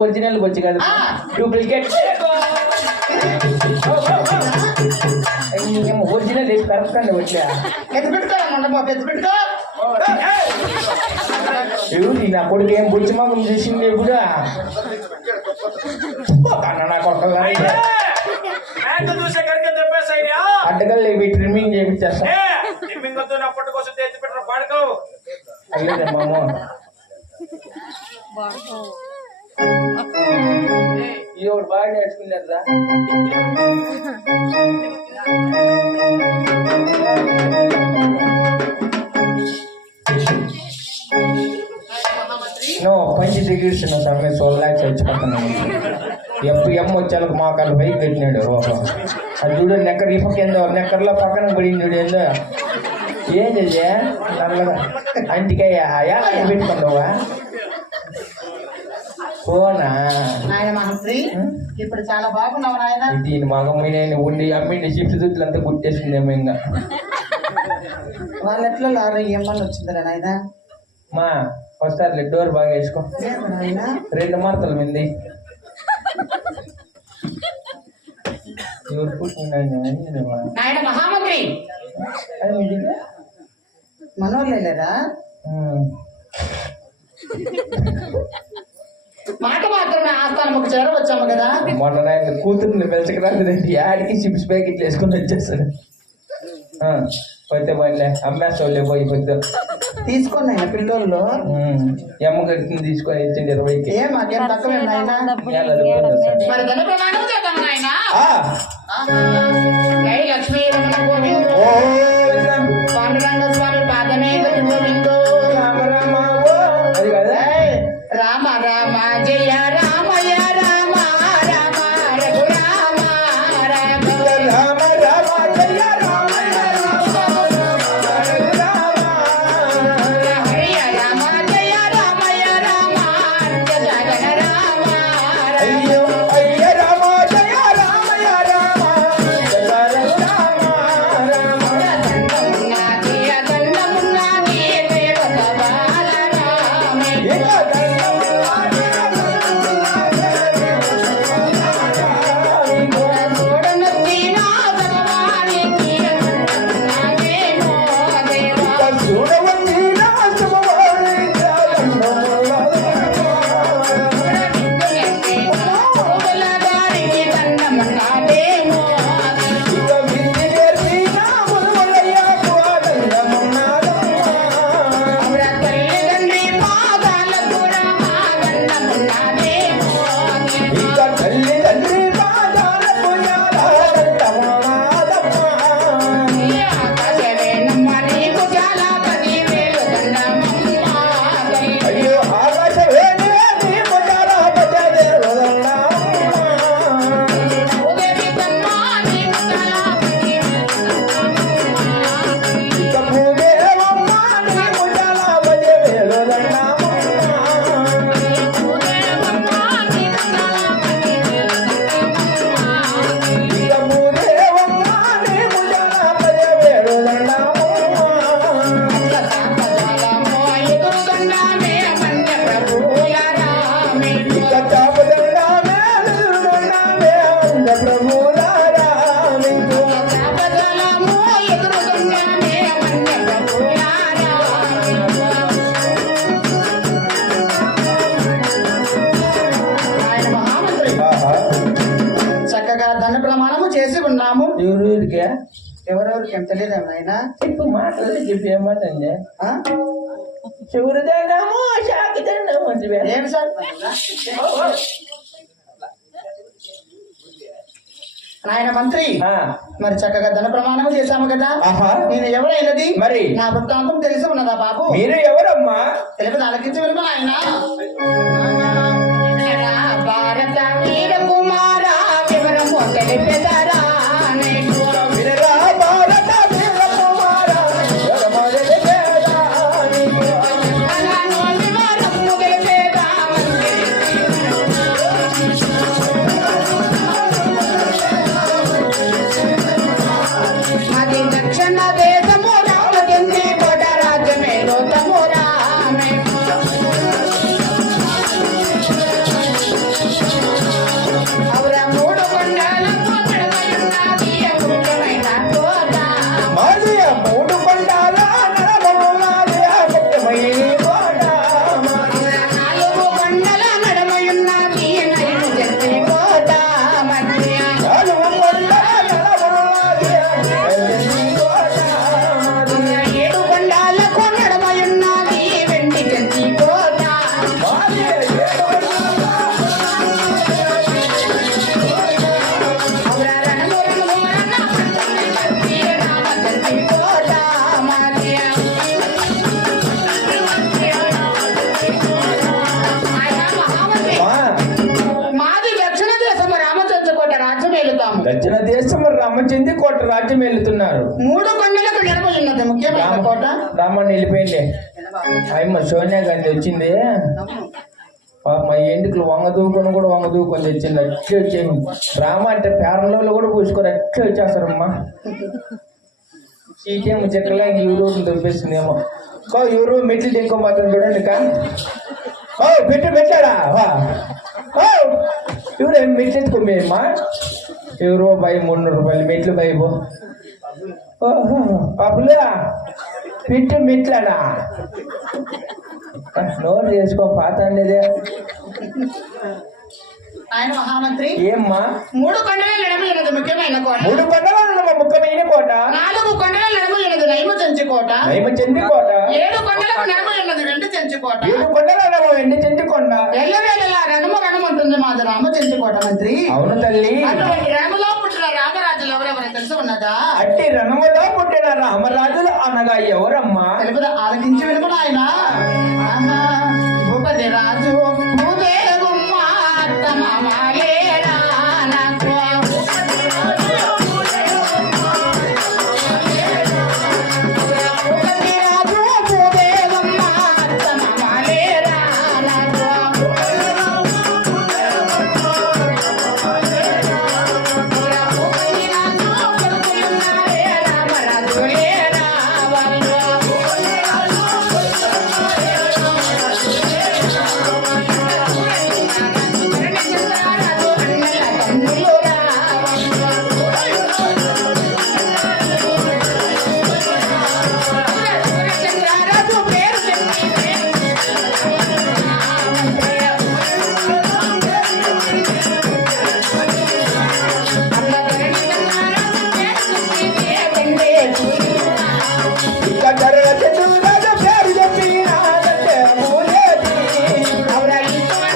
Original వచ్చి కాదు duplicate original correct అండి వచ్చా నా కొడుకు ఏం బుచ్చి మాకు చూసింది ఇప్పుడు నా కొడుకు అడ్డగల్ ఇవి ట్రిమ్మింగ్ చేయించేస్తా అయ్యేదమ్మా ఎవరు బాగా నేర్చుకున్నారా పంచి దిగిస్తున్నా సార్ నేను 12 lakhs చచ్చిపోతున్నాను ఎం వచ్చాలకు మాకాలు పైకి పెట్టినాడు ఓహో అది చూడు నెక్కర్ ఈ పక్క ఏందో నెక్కర్లో పక్కన పడింది చూడు ఏందో ఏం చేసా నల్లగా అంటికయ్యా పెట్టుకున్నావా పోనా నాయన మహంత్రి ఇప్పుడు చాలా బాగున్నావు నాయన దీని మగమ్మ ఉండి అమ్మిండి షిఫ్ట్ దుద్దులు అంతా గుర్తేసిందేమో ఇంకా వాళ్ళ ఎట్లా లారీ ఏమని వచ్చిందిరా నాయన మా వస్తారు డోర్ బాగా వేసుకో 2 మార్తల మంది ఎవరు నాయన మహామంత్రి మనోళ్ళే లేదా మాట మాత్రమే ఆస్థానముకు చేరవచ్చాము కదా మొన్న నాయన కూతుర్ని పెంచకరాదండి యాడికి చిప్స్ ప్యాకెట్లు వేసుకుని వచ్చేస్తాడు పోతే వాళ్ళే అమ్మేస్తావులే పోయి పొద్దు తీసుకుని ఆయన పిల్లల్లో ఎమ్మ గడిని తీసుకొని ఇచ్చింది 20కి మాకేం తక్కువ లక్ష్మీ పాండురంగ స్వామి పాదమే అది కదా రామ రామ జయ రామయ రామ రామ రఘురామ రామ రామ రామ జయ రామయ రామ హరియ రామ జయ రామయ రామ జగన రామ అయ్యో అయ్య రామ జయ రామయ రామ దండమున్నది దేవత బాల రామే చక్కగా ధన ప్రమాణము చేసి ఉన్నాము ఎవరెవరికి ఎంత తెలియదేమో ఆయన చెప్పు మాటలు చెప్పి ఏమాటండి చివరి దండము శాఖ దండము ఏమి సార్ నాయన మంత్రి మరి చక్కగా ధన ప్రమాణం చేశాము కదా నేను ఎవరైనది మరి నా వృత్తాంతం తెలిసి ఉన్నదా బాబు మీరు ఎవరమ్మా తెలిపి ఆలకించి వినుకో ఆయన భారత వీర కుమార వివరము తెలిపెదరా దక్షిణ దేశము రామచంద్రి కోట రాజ్యమే లోతము రామే కోట రాజ్యం వెళ్తున్నారు. 3 కొండలకు నడుమ ఉన్నది ముఖ్యమైన కోట. రామని వెళ్ళిపోయింది. అయ్యమ్మ సోనియా గాంధీ వచ్చింది. మా ఎండుకులు వంగ దూకొని తెచ్చింది. అట్లే వచ్చేయండి. రామ అంటే పేరంలో కూడా పూసుకోరు. అట్లే వచ్చేస్తారమ్మా. ఈటేమో చెక్కలా ఎవరు దొరికేస్తుందేమో. ఎవరు మెట్లు దింకో మాత్రం చూడండి. పెట్టాడా ఎవరు మెట్లు ఎత్తుకోమ్మా. ఎవరో బాయ్ 300 రూపాయలు మెట్లు బాయిబో. పాపులా మెట్లాడా నోరు చేసుకో పాత అనేదే. ఆయన మహామంత్రి ఏమ్మా 3 కొండల నడుమ ఉన్నది ముఖ్యమైన కోట. 3 కొండల ముఖ్యమైన కోట. 4 కొండల నడుమ ఉన్నది నైమచెంచి కోట. 7 కొండలకు నడుమ ఉన్నది వెండి చెంచి కోట. 7 కొండల వెండి చెంచి కొండ. ఎల్లవేళలా రణము ఉంటుంది మాది రామచెంచి కోట మంత్రి. అవును తల్లి. అటువంటి రణములో పుట్టిన రామరాజులు ఎవరెవరో తెలుసు ఉన్నదా? అట్టి రణములో పుట్టిన రామరాజులు అనగా ఎవరమ్మా? తెలుపుదా ఆలకించి వినుకున్న ఆయన. భూపతి రాజు భూదేవమ్మ